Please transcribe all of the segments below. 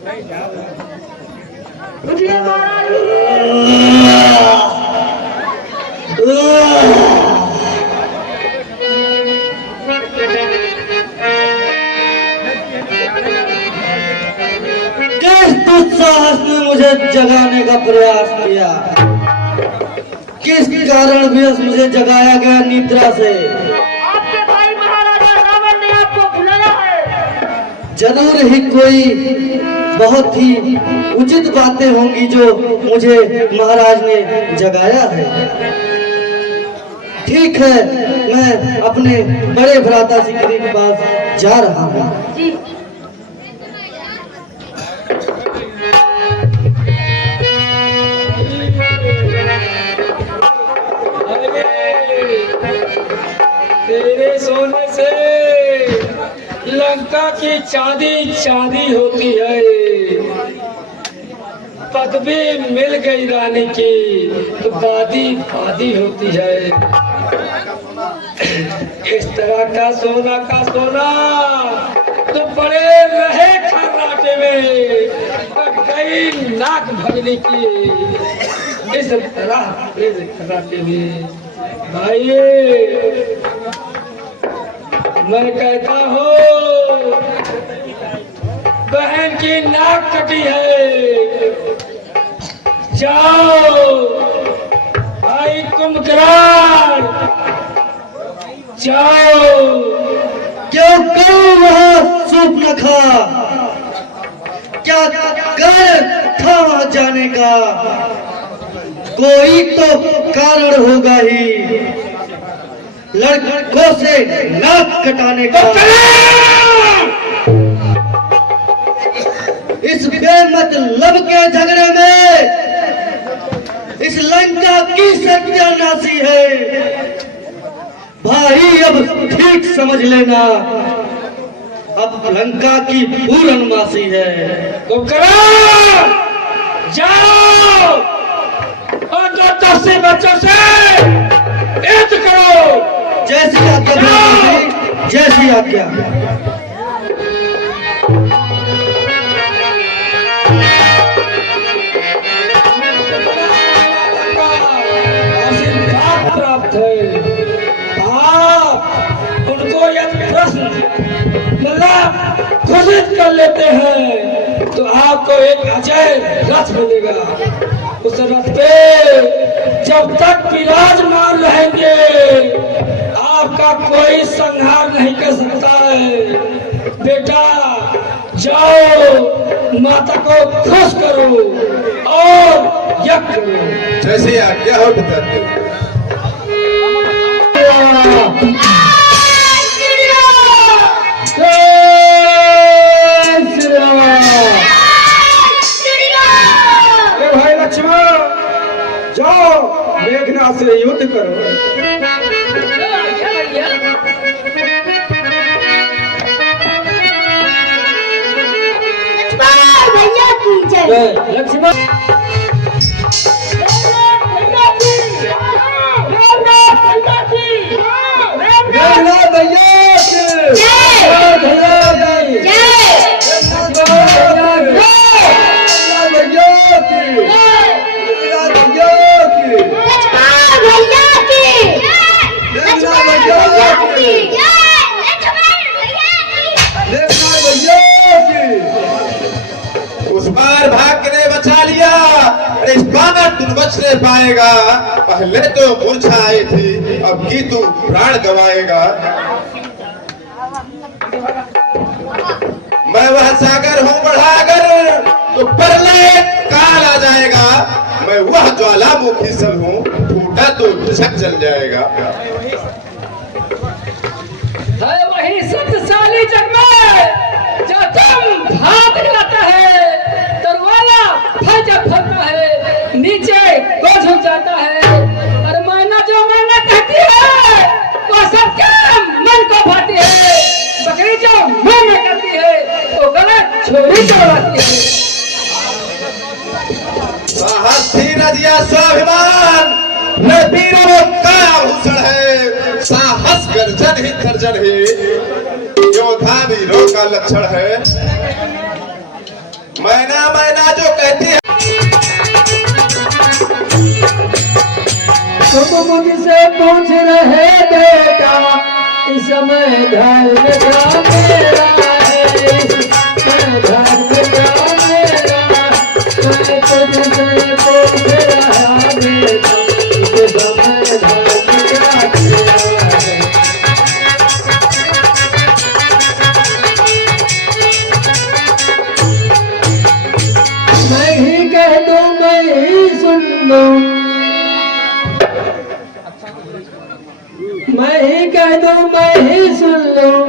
किस दुस्साहस ने मुझे जगाने का प्रयास किया? किस कारण भी मुझे जगाया गया निद्रा से? आपके भाई महाराजा रावण ने आपको बुलाया है। जरूर ही कोई बहुत ही उचित बातें होंगी जो मुझे महाराज ने जगाया है। ठीक है, मैं अपने बड़े भ्राता सिकरी के पास जा रहा हूँ। जी तेरे सोने से लंका की चांदी चांदी होती है। पदवी मिल गई रानी की तो वादी वादी होती है। इस तरह का सोना तो पड़े रहे खर्राटे में, कट गई नाक भगने की। इस तरह खर्राटे में भाई मैं कहता हूँ बहन की नाक कटी है। जाओ भाई कुंभकर्ण, जाओ। क्यों करूं वहाँ सूर्पनखा? क्या कारण था वहाँ जाने का? कोई तो कारण होगा ही, लड़कों से नाक कटाने का। इस बेमतलब के झगड़े में इस लंका की सत्यानाशी है। भाई अब ठीक समझ लेना, अब लंका की पूर्णमासी है। जाओ और दो से बच्चों से युद्ध करो। जैसी आज्ञा, जैसी आज्ञा। आशीर्वाद प्राप्त है। आप उनको यह प्रश्न मतलब घोषित कर लेते हैं तो आपको एक अजय रथ मिलेगा। उस रथ पे जब तक विराजमान रहेंगे आपका कोई संहार नहीं कर सकता है। बेटा जाओ, माता को खुश करो और यज्ञ करो। जैसे आज्ञा हो पिता। भाई लक्ष्मण जाओ मेघनाथ से युद्ध करो। भैया की जय। लक्ष्मण उस बार भाग के बचा लिया, इस बार तुम बच नहीं पाएगा। पहले तो मूर्छा आई थी, अब की तू प्राण गवाएगा। मैं वह सागर हूँ बढ़ाकर तो प्रलय काल आ जाएगा। मैं वह ज्वालामुखी सल हूँ, फूटा तो झक जल जाएगा। है वही शक्तिशाली जग में जो तुम भाग जाता है, दरवाजा फट फटता है, नीचे को झुक जाता है। और मैना जो मैना कहती है वो सब काम मन को भाती है। बकरी जो मुंह में करती है वो गलत छोड़ी चढ़वाती है। साहस धीरज या स्वाभिमान वीरों का आभूषण है। साहस गर्जन ही योद्धा वीरों का लक्षण है। मैना जो कहती है। तुम मुझसे पूछ रहे बेटा इस समय धर्म का मेरा है, मैं धर्म का मेरा, मैं तुझसे पूछ रहा बेटा इस समय धर्म का मेरा है। मैं ही कह दूं मैं ही सुन लूं, मैं ही कह दूं मैं ही सुन लूं,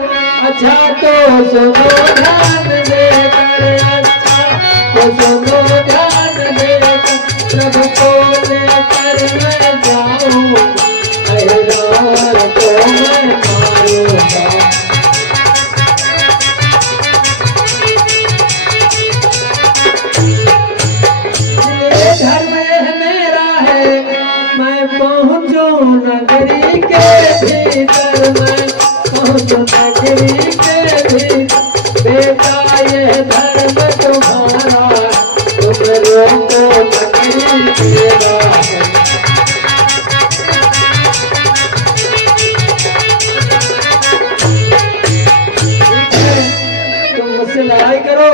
अच्छा तो सुनो ध्यान देकर, अच्छा तो सुनो ध्यान देकर, प्रभु को लेकर मैं जाऊं, अहरार को मैं मारूंगा। ये धर्म यह मेरा है, मैं पहुंचूं नगरी के भीतर, मैं पहुंचूं नगरी के भीतर, बेटा ये धर्म तुम्हारा, तुम रोको नगरी मेरा है। ठीक है, तुम मुझसे लड़ाई करो।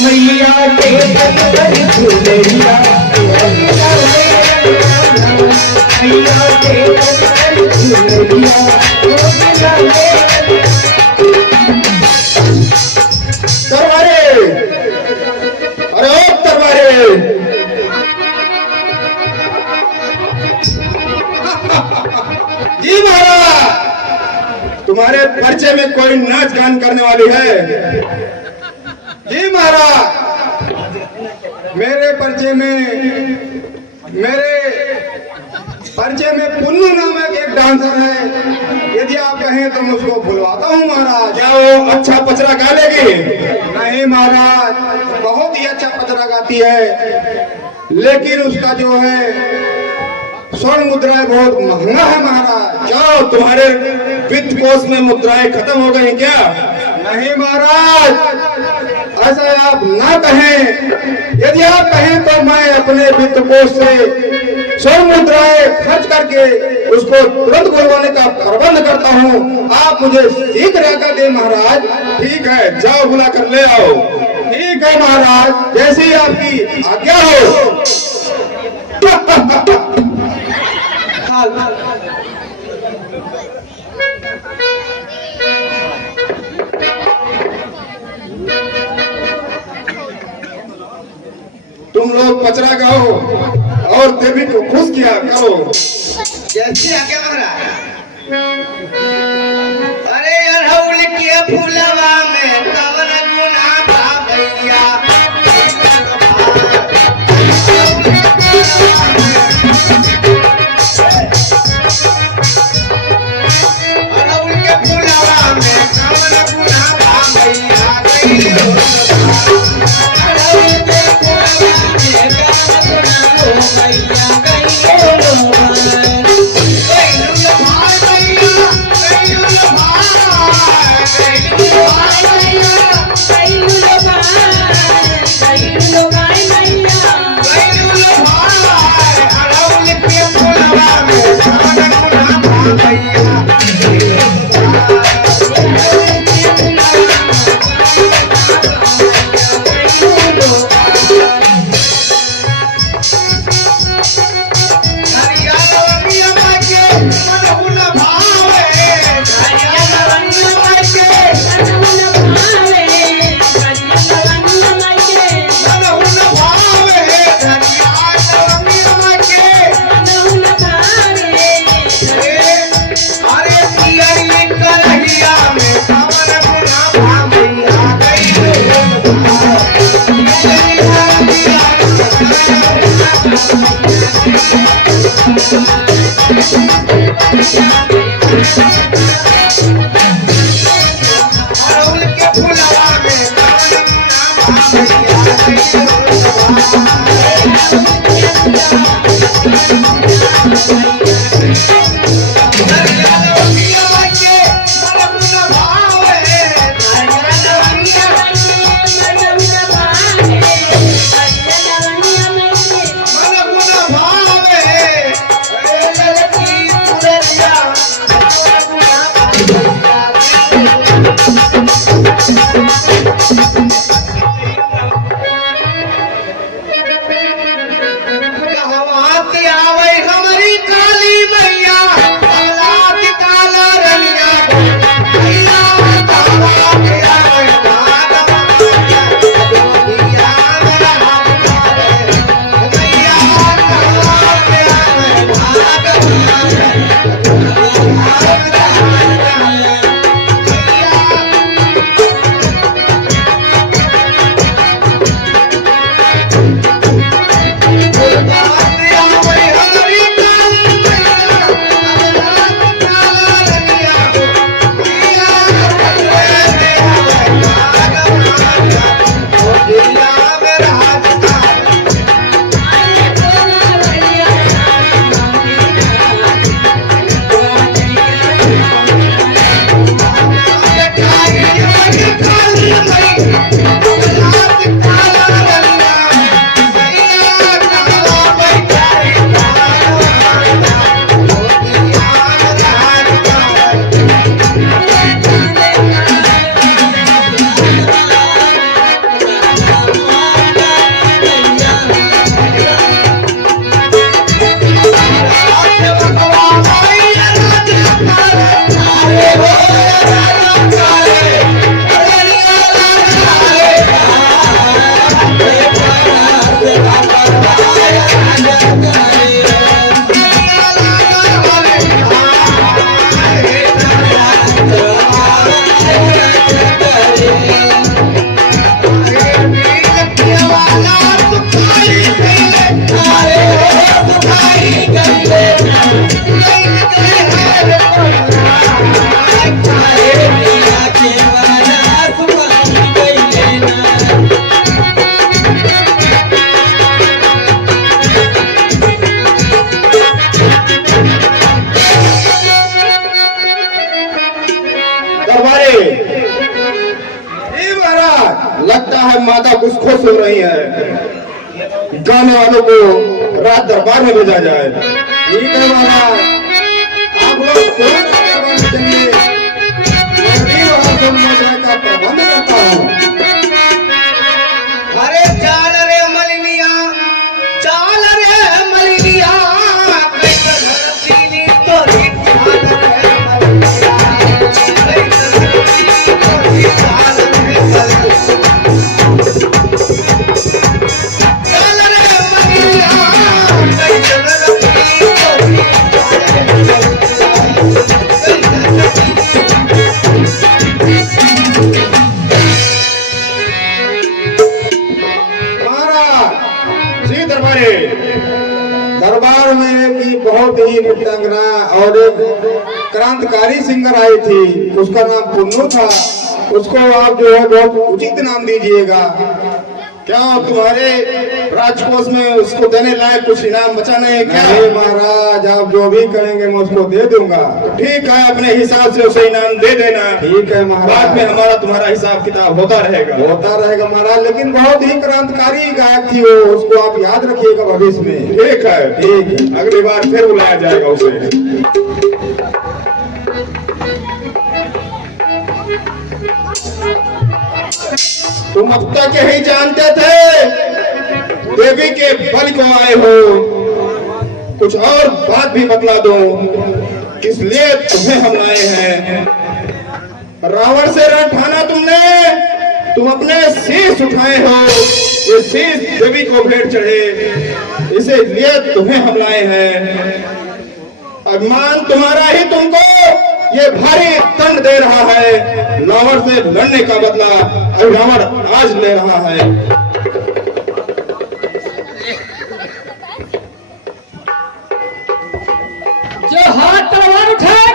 मैया के झूलैया, मैया के झूलैया, तरवारे, अरे ओ तरवारे, जी महाराज, तुम्हारे परिचय में कोई नाच गान करने वाली है? जी महाराज, मेरे परिचय में पुन्नू नामक एक डांसर है, यदि आप कहें तो मैं उसको बुलवाता हूँ महाराज। क्या वो अच्छा पचरा गा लेगी? नहीं महाराज, बहुत ही अच्छा पचरा गाती है, लेकिन उसका जो है स्वर्ण मुद्राएं बहुत महंगा है महाराज। जाओ, तुम्हारे वित्त कोष में मुद्राएं खत्म हो गई क्या? नहीं महाराज, ऐसा आप ना कहें, यदि आप कहें तो मैं अपने वित्त कोष से स्वर्ण मुद्राएं खर्च करके उसको तुरंत बुलवाने का प्रबंध करता हूँ। आप मुझे सीख रेखा दे महाराज। ठीक है, जाओ बुला कर ले आओ। ठीक है महाराज, जैसे ही आपकी आज्ञा हो। तुम लोग पचरा गाओ और देवी को खुश किया करो। जैसे आज्ञा महाराज। अरे अड़हुल के फूलवा में कवन गुना बा भैया, अड़हुल के फूलवा में कवन गुना बा भैया, अड़हुल के फूलवा में अड़हुल के फुलवा में लगता है माता कुछ खुश हो रही है। गाने वालों को रात दरबार में भेजा जाए। ठीक है महाराज, आप लोग का प्रबंध करता हूँ। अरे चाल रे मलिनिया, चाल रे मलिनिया, दरबार में की बहुत ही नृत्यांगना और एक क्रांतिकारी सिंगर आई थी, उसका नाम पुन्नू था। उसको आप जो है बहुत उचित नाम दीजिएगा। क्या तुम्हारे राजकोष में उसको देने लायक कुछ इनाम बचा नहीं? क्या नहीं महाराज, आप जो भी कहेंगे मैं उसको दे दूंगा। ठीक है, अपने हिसाब से उसे इनाम दे देना। ठीक है महाराज, बाद में हमारा तुम्हारा हिसाब किताब होता रहेगा महाराज। लेकिन बहुत ही क्रांतिकारी गायक थी वो, उसको आप याद रखिएगा भविष्य में। ठीक है, ठीक, अगली बार फिर बुलाया जाएगा उसे। तुम अब तक यही जानते थे देवी के बल को आए हो, कुछ और बात भी बतला दो, किस लिए तुम्हें हम लाए हैं। रावण से रण ठाना तुमने, तुम अपने शीश उठाए हो, ये शीश देवी को भेंट चढ़े, इसे लिए तुम्हें हम लाए हैं। अभिमान तुम्हारा ही तुमको ये भारी दंड दे रहा है। रावण से लड़ने का बदला अब रावण आज ले रहा है। जो हाथ तलवार उठाए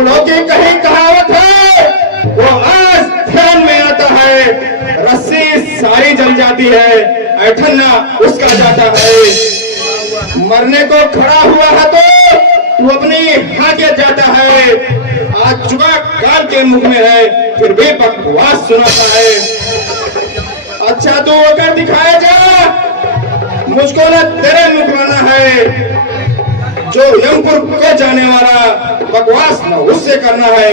बूढ़ों की कहीं कहावत है वो आज ध्यान में आता है। रस्सी सारी जल जाती है, ऐठन्ना उसका जाता है। मरने को खड़ा हुआ है तो तू अपनी हाकियत जाता है। आज जुआ काल के मुख में है, फिर भी बकवास सुनाता है। अच्छा तू अगर दिखाया जा, मुझको न तेरे मुकराना है। जो यमपुर को जाने वाला बकवास न उससे करना है।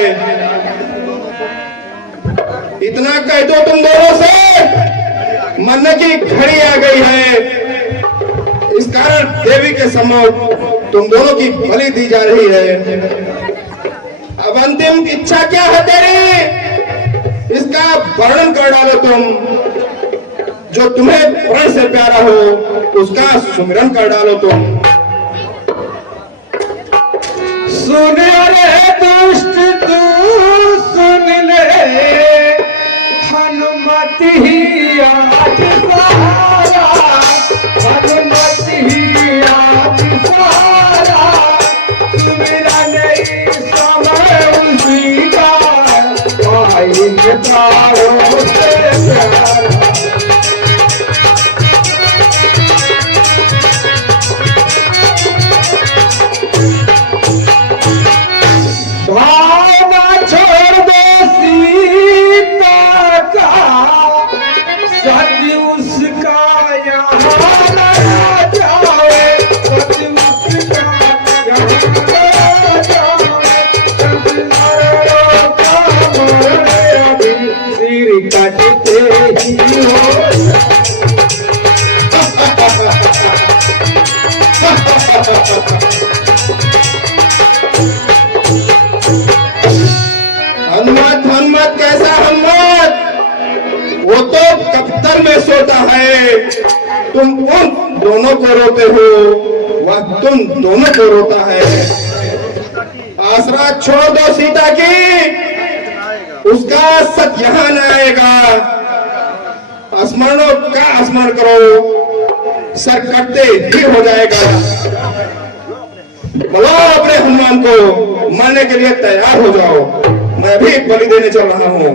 इतना कह दो तुम दोनों से, मरने की घड़ी आ गई है। इस कारण देवी के सम्मुख तुम दोनों की बलि दी जा रही है। अब अंतिम इच्छा क्या है तेरी, इसका वर्णन कर डालो तुम। जो तुम्हें प्राण से प्यारा हो उसका सुमिरन कर डालो तुम। सुन रे दुष्ट तू सुन ले, हनुमत ही आज सहारा, हनुमत ही आज सहारा। सुमिरन समय उसी का, पाएंगे प्राणों से प्यारा। छोड़ दो सीता का, सच उसका यहाँ न जाए, सच उसका यहाँ न जाए। संसारों का मरने अभी सिर कटते ही हो। हनुमत हनुमत कैसा हनुमत, वो तो कफ्तर में सोता है। तुम उन दोनों को रोते हो, वह तुम दोनों को रोता है। आसरा छोड़ दो सीता की, उसका सच यहाँ न आएगा। स्मरणों का स्मरण करो, सर कटते ही हो जाएगा। बुलाओ अपने हनुमान को, मरने के लिए तैयार हो जाओ। मैं भी बलि देने चल रहा हूं।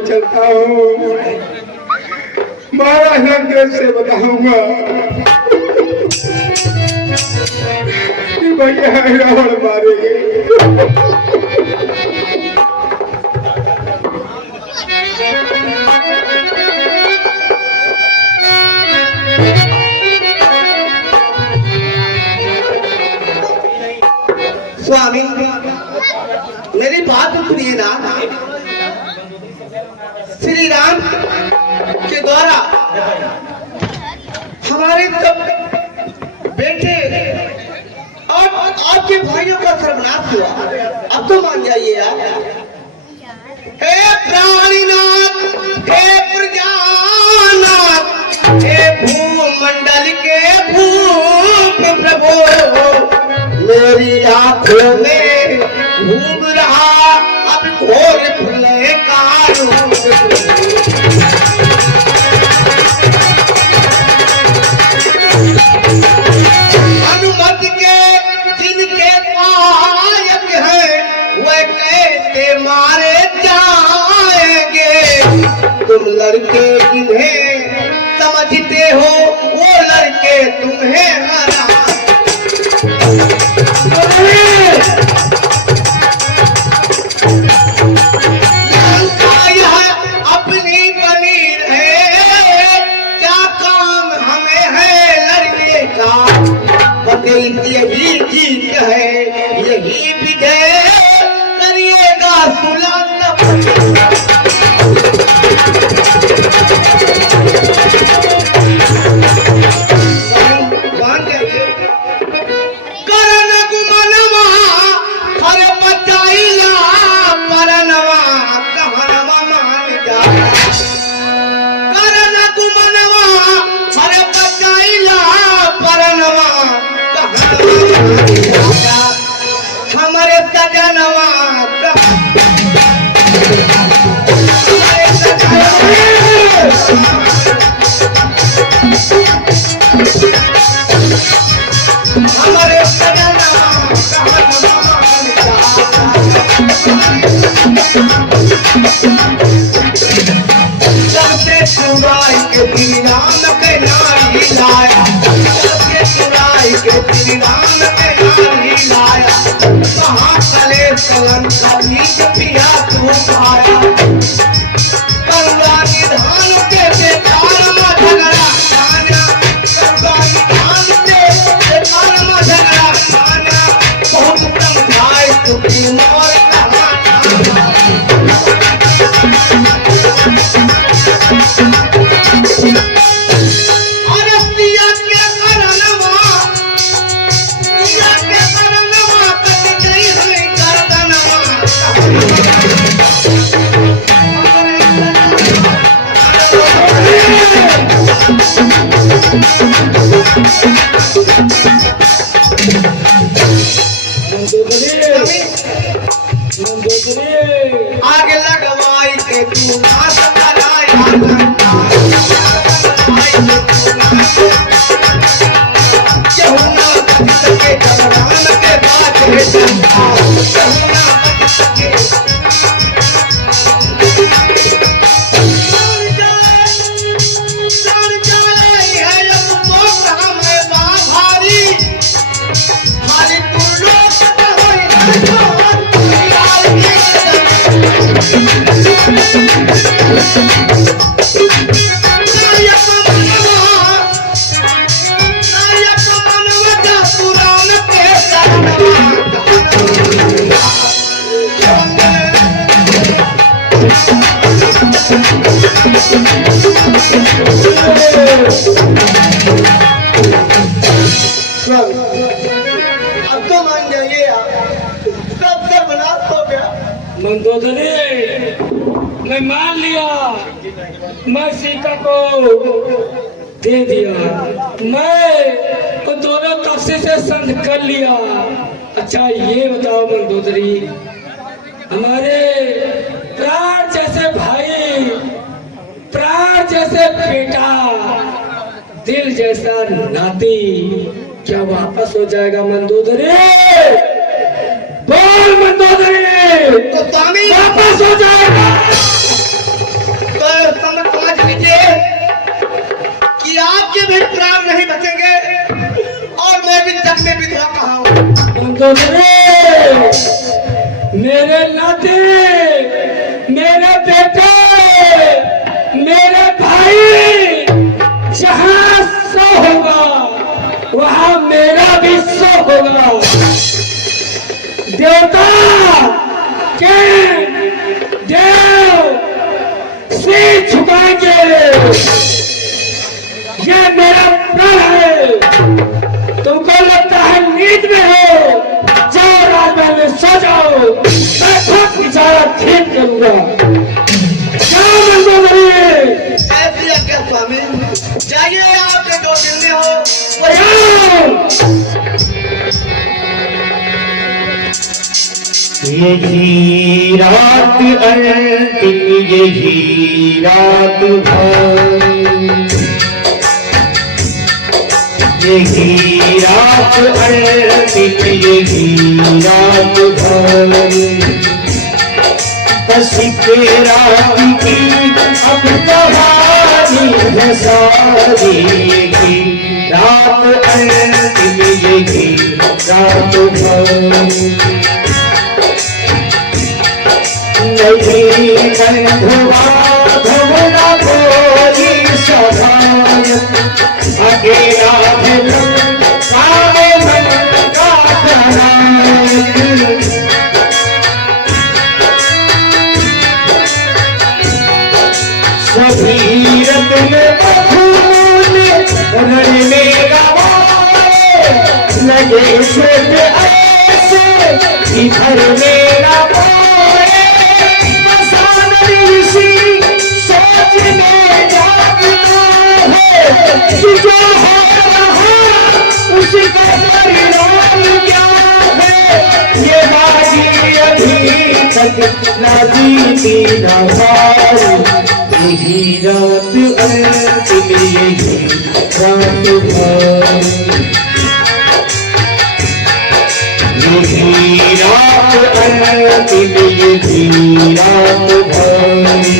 चलता हूँ, महाराज लंकेश से बताऊंगा कि भैया रावण मारेंगे। स्वामी मेरी बात सुनिए ना। श्री राम के द्वारा हमारे सब बेटे और आपके भाइयों का सर्वनाश हुआ। अब तो मान जाइए यार। हे प्राणीनाथ, हे प्रजानाथ, हे भूमंडल के भूप प्रभु, मेरी आंखों में घूम रहा अब घोर प्रलय का रूप। अनुमत के जिनके पायक है वह कैसे मारे जाएंगे। तुम लड़के जिन्हें समझते हो वो लड़के तुम्हें हरा। अपनी बनी है, क्या काम हमें है लड़के का। यही जीत है, यही विजय करिएगा सुलंग। करण गुमनवा हर बचाइला परनवा कहनवा मान जा करण गुमनवा हर बचाइला परनवा कहनवा मान जा हमारे सजनवा हमारे सजनवा सबसे सुराई के राम के नारी लाया सबसे सुराई के राम के नारी लाया कहाँ चले चलन का बीच पिया तू खाया करुणा निधान के बेकार में झगड़ा खाना करुणा निधान के बेकार में झगड़ा खाना बहुत समझाए तुझी मोर आगे लगवाई के तू नाश कराया यहुना बच सके जगरान के बात है यहुना बच सके अब तो मान जाइए सब सर्वनाश हो गया। मंदोदरी मैं मान लिया, मैं सीता को दे दिया, मैं तो दोनों कब्जे से संध कर लिया। अच्छा ये बताओ मंदोदरी, हमारे प्राण जैसे भाई, प्राण जैसे बेटा, दिल जैसा नाती क्या वापस हो जाएगा मंदोदरी? बोल मंदोदरी, तो स्वामी वापस हो जाएगा? तो समझ लीजिए कि आपके भी प्राण नहीं बचेंगे और मैं भी जग में विधवा कहा हूँ। मंदोदरी, मेरे नाते, मेरे बेटे, मेरे भाई, जहाँ सो होगा वहाँ मेरा भी सो होगा। देवता के देव सिर झुकाएंगे, ये मेरा प्राण है। तुमको लगता है नींद में हो, जाओ राजमहल में सो जाओ, मैं खुद बिचारा ठीक करूंगा। जाओ मंदोदरी, ऐसी आज्ञा स्वामी, जाइए आपके जो दिल में हो यही रात अंतिम, यही रात भर, यही रात अंतिम, यही रात भर, बस तेरा की अब कहानी है सारी, यही रात अंतिम, यही रात भर। नहीं बंधुआ धुना कोई सहाय, अकेला सारे मन का नायक। सभी रत्न बखून रण में गवाए, लगे चोट ऐसे इधर मेरा मोए मसान ऋषि सोच में जागना है कि जो है वहाँ उसका परिणाम क्या है। ये बाजी अभी तक ना जीती ना हारी, यही रात अंतिम यही रात भारी, यही रात अंतिम यही रात भारी।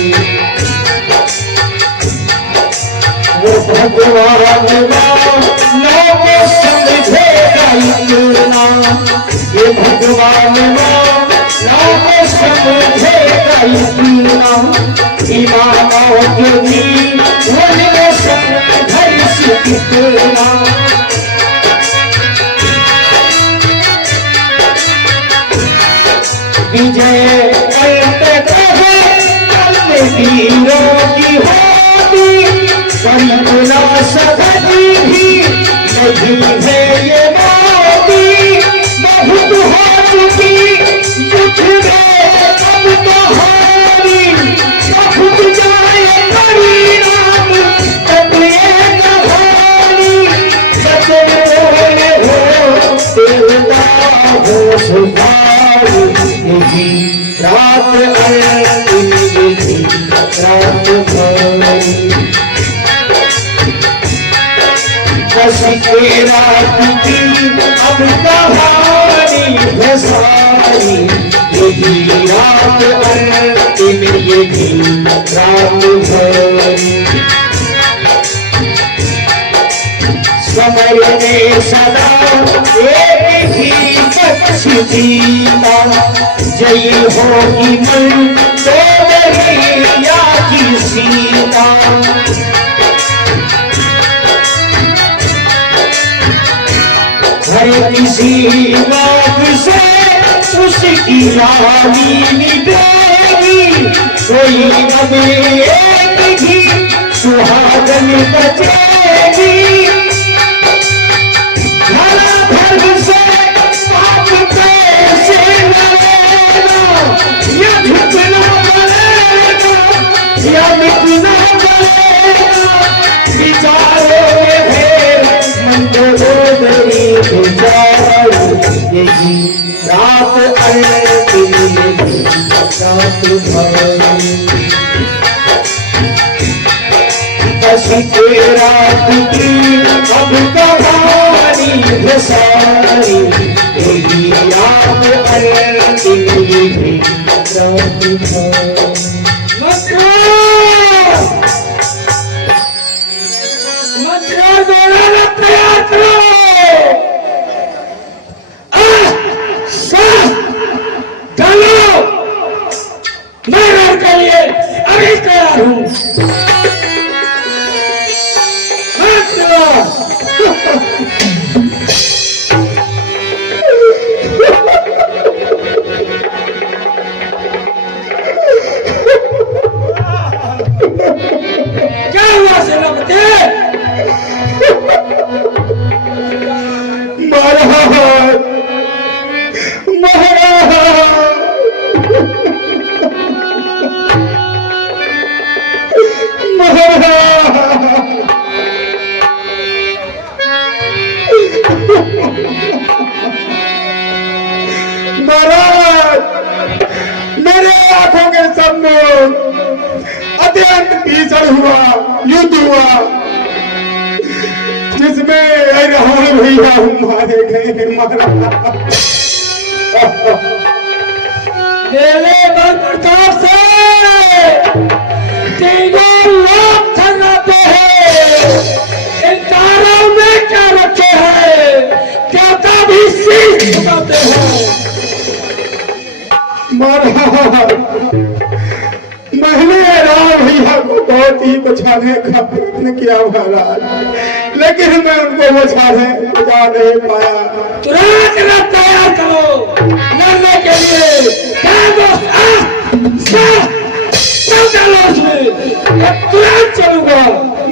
वो भगवान नौ को समझेगा इतना, ये भगवान नौ को समझेगा इतना, इमामों के भी वो समझ से कितना। विजय करते रहे कल वीरों की होती, करुणा सदी भी नहीं है ये मोती। बहुत हो चुकी युद्ध में अब तो हारी, बहुत जाए परिणाम तब ये कहानी। सच बोले हो देवता हो सुधारी, यही रात अंतिम यही रात भारी। बसी के रात की अब कहानी है सारी, यही रात अंतिम यही रात भारी। समय में सदा एक ही पक्ष जीता, जय होगी मन तो मैया की सीता। हर किसी बात से उसकी रानी मिटेगी, कोई अब एक ही सुहागन बचेगी। भला भर से पाप पैसे लगेगा, या झुकना पड़ेगा या मिटना पड़ेगा। विचारों में है मंदोदरी गुजारो, यही रात अंतिम यही रात भारी। बसी के रात की अब कहानी है सारी, यही रात अंतिम यही रात भारी। मंत्र बोलाना तैयार करो। डालो, मैं रण के लिए अभी तैयार हूँ। क्या हुआ सेनापति? महाराज महाराज, मेरे आंखों के सामने अत्यंत भीषण हुआ युद्ध हुआ, जिसमें रावण भैया मारे गए। महाराज मेरे बल प्रताप से तीनों लोग थर्राते हैं। इन तारों में क्या रखे हैं? क्या भी शीश झुकाते हैं। महाराज, मैंने राम भैया को बहुत ही बचाने का प्रयत्न किया महाराज, लेकिन मैं उनको बचा नहीं पाया। तुरंत रथ तैयार करो लड़ने के लिए। डालो उसमें, तुरंत चलूंगा।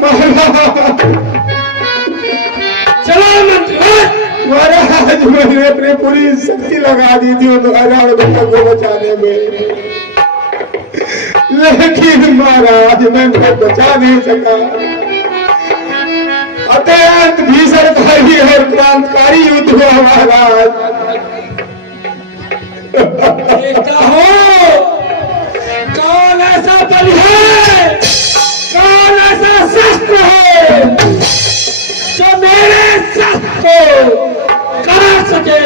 महाराज चलो मंत्री। महाराज मैंने अपनी पूरी शक्ति लगा दी थी उन हजारों बच्चों को बचाने में, लेकिन महाराज मैं बचा नहीं सका। अत्यंत भीषणकारी और क्रांतिकारी युद्ध हुआ महाराज। देखता हो कौन ऐसा बल है, कौन ऐसा शस्त्र है जो मेरे शस्त्र को काट सके।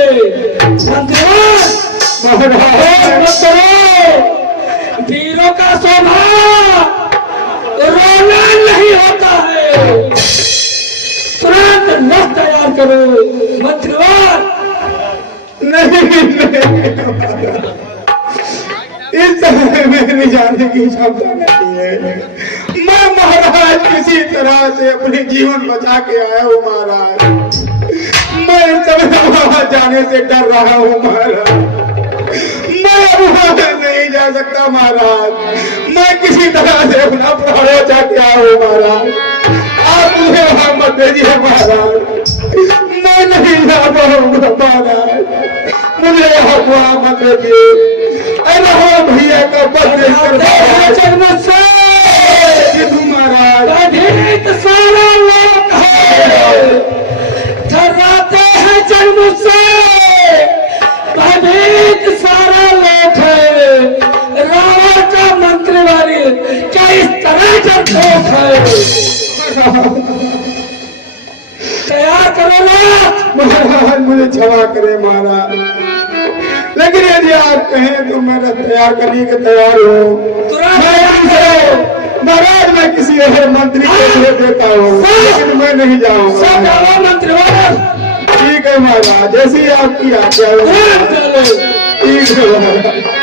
वीरों का स्वभाव रोना नहीं होता है। तुरंत लख तैयार करो मंत्रिवार। नहीं, इस समय मेरी जाने की क्षमता नहीं है। मैं महाराज किसी तरह से अपने जीवन बचा के आया हूँ महाराज। मैं वहां जाने से डर रहा हूँ महाराज। मैं वहां नहीं जा सकता महाराज। मैं किसी तरह से अपना प्राण बचा के आया हूँ महाराज। आप मुझे वहां मत भेजिए महाराज। मैं नहीं जा पाऊंगा महाराज। मुझे वहां मत भेजिए। अरे भैया का पत्र महाराज सारा लोग थर्राते हैं जन्म से। भयभीत सारा लोग है। रावण का मंत्रिवारी क्या इस तरह जब है। तैयार करो महाराज। मुझे क्षमा करे महाराज, लेकिन यदि आप कहें तो मैं तैयार करने के तैयार हूँ महाराज। मैं किसी और मंत्री को दे देता हूँ, लेकिन मैं नहीं जाऊंगा मंत्रिवार। ठीक है महाराज, जैसी आपकी आज्ञा ठीक है महाराज।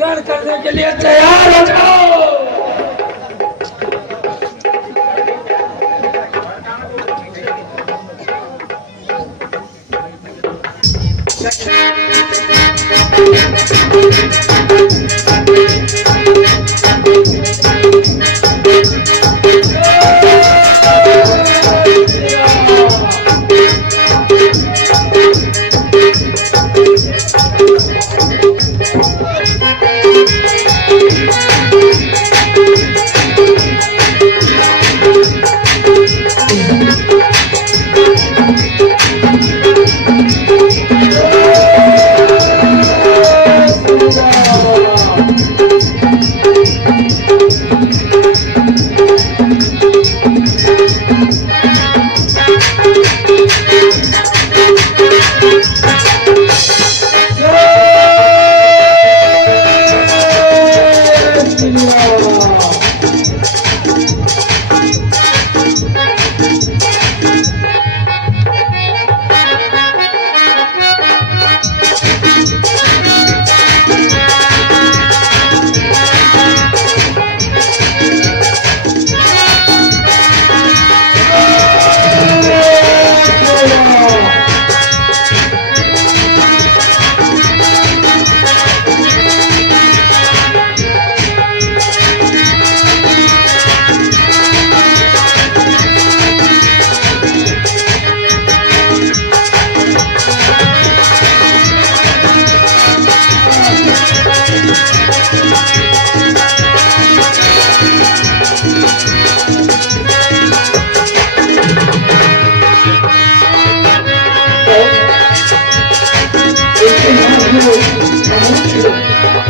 रण करने के लिए तैयार हो जाओ।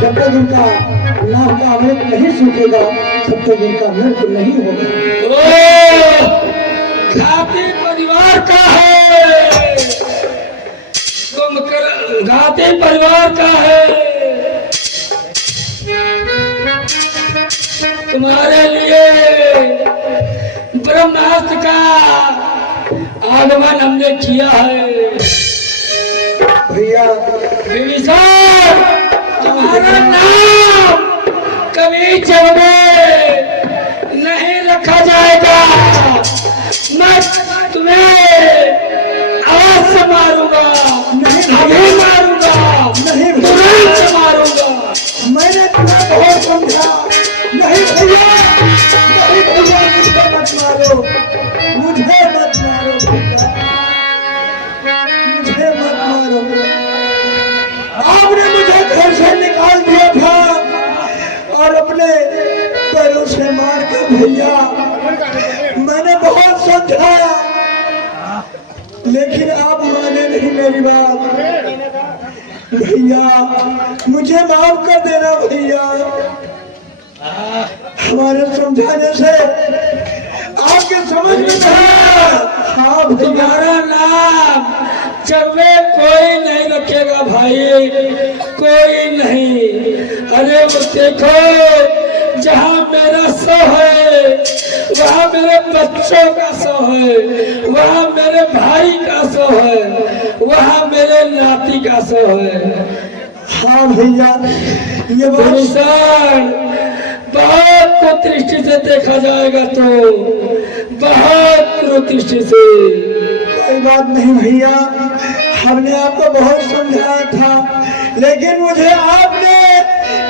जब तक उनका नाम का अमृत नहीं सूखेगा तब तक उनका मृत्यु नहीं होगा। घाती परिवार का है, घाती परिवार का है। तुम्हारे लिए ब्रह्मास्त्र का आगमन हमने किया है। भैया विभीषण, तुम्हारा नाम कभी जग में नहीं रखा जाएगा। मैं तुम्हें अवश्य मारूंगा, अभी मारूंगा, नहीं तुरंत मारूंगा। मैंने तुम्हें बहुत समझा। नहीं भैया, नहीं भैया, मुझे मत मारो, मुझे मत मारो भैया, मुझे मत मारो। आपने मुझे घर से निकाल दिया था और अपने पैरों से मार के भैया मैंने बहुत समझाया, लेकिन आप माने नहीं मेरी बात। भैया मुझे माफ कर देना भैया, हमारे समझाने से आपके समझ में आया। हाँ भैया, तुम्हारा नाम जग में कोई नहीं रखेगा भाई, कोई नहीं। अरे वो देखो, जहाँ मेरा शव है वहाँ मेरे बच्चों का शव है, वहाँ मेरे भाई का शव है, वहाँ मेरे नाती का शव है। हाँ भैया, ये बात विभीषण, बहुत कुदृष्टि से देखा जाएगा तो, बहुत कुदृष्टि से। कोई बात नहीं भैया, हमने आपको बहुत समझाया था, लेकिन मुझे आपने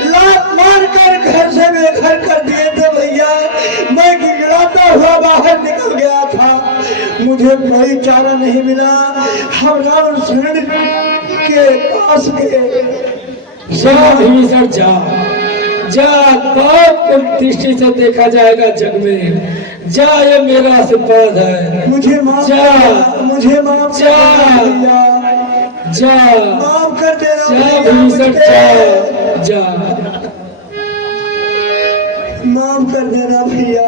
लात मार कर घर से बेघर कर दिए थे भैया। मैं गिड़गिड़ाता हुआ बाहर निकल गया था, मुझे कोई चारा नहीं मिला। हम रावण के पास गए। जा विभीषण, जा जा, बहुत दृष्टि से देखा जाएगा जग में। जा, ये मेरा आशीर्वाद है। मुझे माफ जा, कर, मुझे माफ जा, कर भैया, जा, माफ कर देना जा भैया, विभीषण, मुझे जा, माफ कर देना भैया।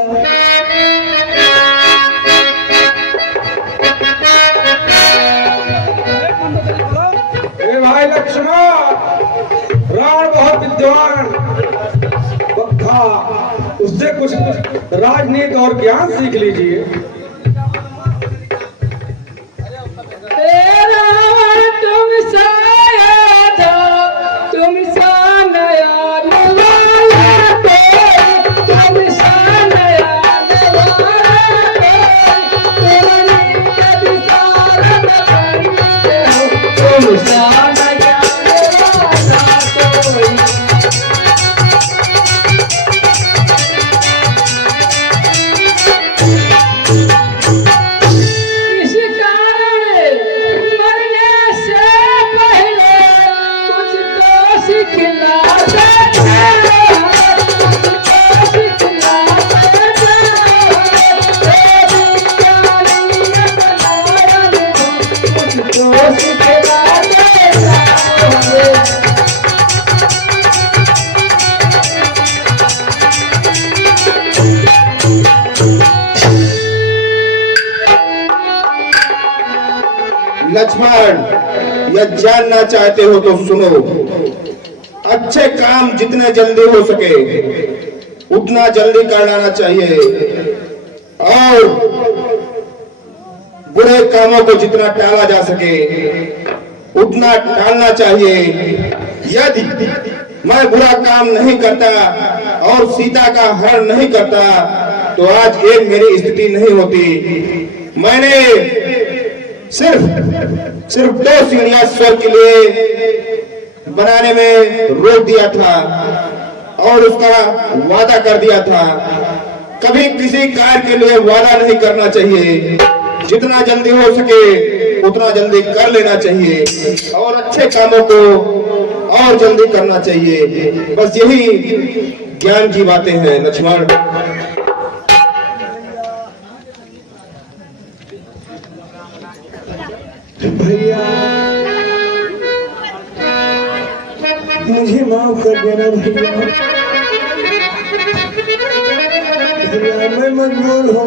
ए भाई लक्ष्मण, रावण बहुत विद्वान था, उससे कुछ राजनीति और ज्ञान सीख लीजिए। रावण तुम साया था, तुम सा नया नवाला कोई, तुम सा नया नवाला कोई, तुम कभी सारा बनते हो, तुम सा नया नवाला कोई। इस कारण मरने से पहले कुछ तो सिखला देना, कुछ तो सिखला देना, कुछ तो सिखला देना। लक्ष्मण, यह जानना चाहते हो तो सुनो। अच्छे काम जितने जल्दी हो सके उतना जल्दी कर लेना चाहिए, और बुरे कामों को जितना टाला जा सके उतना टालना चाहिए। यदि मैं बुरा काम नहीं करता और सीता का हरण नहीं करता तो आज ये मेरी स्थिति नहीं होती। मैंने सिर्फ 2 सीढ़ियां स्वर्ग के लिए बनाने में रोक दिया था और उसका वादा कर दिया था। कभी किसी कार्य के लिए वादा नहीं करना चाहिए, जितना जल्दी हो सके उतना जल्दी कर लेना चाहिए और अच्छे कामों को और जल्दी करना चाहिए। बस यही ज्ञान की बातें हैं लक्ष्मण। भैया मुझे माफ कर देना भैया, भैया मैं मजबूर हूँ।